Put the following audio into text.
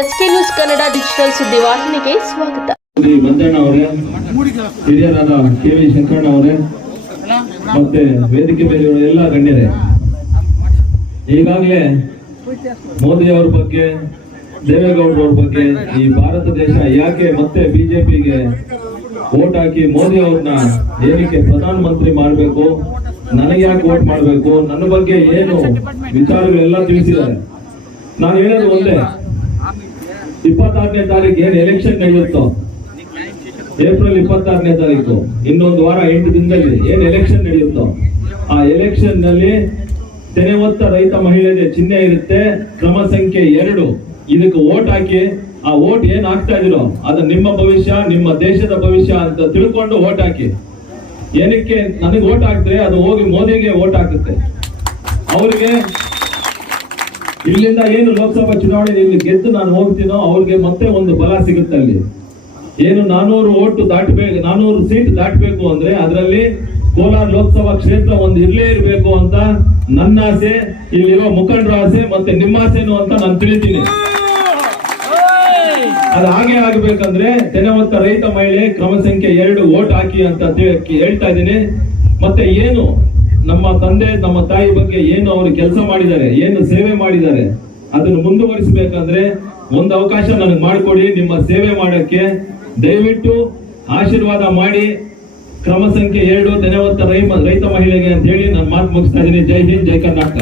S K news Kannada digital ಸುದ್ದಿವಾಹಿನಿಗೆ ಸ್ವಾಗತ. ಮಂಜಣ್ಣ ಅವರೇ, ಹಿರಿಯರಾದ ಕೆ ವಿ ಶಂಕರಣ್ಣ ಅವರೇ, ಮತ್ತೆ ವೇದಿಕೆ ಮೇಲೆ ಎಲ್ಲ ಗಣ್ಯರೇ. ಈಗಾಗಲೇ ಮೋದಿ ಅವ್ರ ಬಗ್ಗೆ ದೇವೇಗೌಡರವ್ರ ಬಗ್ಗೆ ಈ ಭಾರತ ದೇಶ ಯಾಕೆ ಮತ್ತೆ ಬಿಜೆಪಿಗೆ ವೋಟ್ ಹಾಕಿ ಮೋದಿ ಅವ್ರನ್ನ ಏನಕ್ಕೆ ಪ್ರಧಾನ ಮಂತ್ರಿ ಮಾಡಬೇಕು, ನನಗೆ ಯಾಕೆ ವೋಟ್ ಮಾಡಬೇಕು, ನನ್ನ ಬಗ್ಗೆ ಏನು ವಿಚಾರಗಳೆಲ್ಲ ತಿಳಿಸಿದ್ದಾರೆ. ನಾನು ಹೇಳೋದು ಒಂದೇ ಇಪ್ಪತ್ತಾರನೇ ತಾರೀಕು ಏನು ಎಲೆಕ್ಷನ್ ನಡೆಯುತ್ತೋ? ಏಪ್ರಿಲ್ ಇಪ್ಪತ್ತಾರನೇ ತಾರೀಕು ಇನ್ನೊಂದು ವಾರ ಎಂಟು ದಿನದಲ್ಲಿ ಏನ್ ಎಲೆಕ್ಷನ್ ನಡೆಯುತ್ತೋ? ಆ ಎಲೆಕ್ಷನ್ನಲ್ಲಿ ಹೊತ್ತ ರೈತ ಮಹಿಳೆಗೆ ಚಿಹ್ನೆ ಇರುತ್ತೆ. ಕ್ರಮ ಸಂಖ್ಯೆ ಎರಡು. ಇದಕ್ಕೆ ವೋಟ್ ಹಾಕಿ. ಆ ವೋಟ್ ಏನ್ ಆಗ್ತಾ ಇದೀರೋ ಅದು ನಿಮ್ಮ ಭವಿಷ್ಯ, ನಿಮ್ಮ ದೇಶದ ಭವಿಷ್ಯ ಅಂತ ತಿಳ್ಕೊಂಡು ವೋಟ್ ಹಾಕಿ. ಏನಕ್ಕೆ ನನಗೆ ವೋಟ್ ಹಾಕಿದ್ರೆ ಅದು ಹೋಗಿ ಮೋದಿಗೆ ವೋಟ್ ಹಾಕುತ್ತೆ. ಅವ್ರಿಗೆ ಇಲ್ಲಿಂದ ಏನು ಲೋಕಸಭಾ ಚುನಾವಣೆ ಇಲ್ಲಿ ಗೆದ್ದು ನಾನು ಹೋಗ್ತೀನೋ ಅವ್ರಿಗೆ ಮತ್ತೆ ಒಂದು ಬಲ ಸಿಗುತ್ತೆ ಅಲ್ಲಿ. ಏನು ನಾನೂರು ಓಟು ದಾಟಬೇಕು, ನಾನೂರು ಸೀಟ್ ದಾಟಬೇಕು ಅಂದ್ರೆ ಅದರಲ್ಲಿ ಕೋಲಾರ ಲೋಕಸಭಾ ಕ್ಷೇತ್ರ ಒಂದು ಇರ್ಲೇ ಇರಬೇಕು ಅಂತ ನನ್ನ ಆಸೆ ಇಲ್ಲಿರೋ ಮುಖಂಡರ ಆಸೆ ಮತ್ತೆ ನಿಮ್ಮ ಆಸೆನು ಅಂತ ನಾನು ತಿಳಿತೀನಿ. ಅದು ಹಾಗೆ ಆಗ್ಬೇಕಂದ್ರೆ ತೆನೆವಂತ ರೈತ ಮಹಿಳೆ ಕ್ರಮ ಸಂಖ್ಯೆ ಎರಡು ವೋಟ್ ಹಾಕಿ ಅಂತ ಹೇಳ್ತಾ ಇದ್ದೀನಿ. ಮತ್ತೆ ಏನು? ನಮ್ಮ ತಂದೆ, ನಮ್ಮ ತಾಯಿ ಬಗ್ಗೆ ಏನು ಅವರು ಕೆಲಸ ಮಾಡಿದ್ದಾರೆ, ಏನು ಸೇವೆ ಮಾಡಿದ್ದಾರೆ, ಅದನ್ನು ಮುಂದುವರಿಸಬೇಕಂದ್ರೆ ಒಂದು ಅವಕಾಶ ನನಗೆ ಮಾಡಿಕೊಡಿ. ನಿಮ್ಮ ಸೇವೆ ಮಾಡಕ್ಕೆ ದಯವಿಟ್ಟು ಆಶೀರ್ವಾದ ಮಾಡಿ. ಕ್ರಮ ಸಂಖ್ಯೆ ಎರಡು ಧನ್ಯವಂತ ರೈತ ಮಹಿಳೆಗೆ ಅಂತ ಹೇಳಿ ನಾನು ಮಾತು ಮುಗಿಸ್ತಾ ಇದ್ದೀನಿ. ಜೈ ಹಿಂದ್, ಜೈ ಕರ್ನಾಟಕ.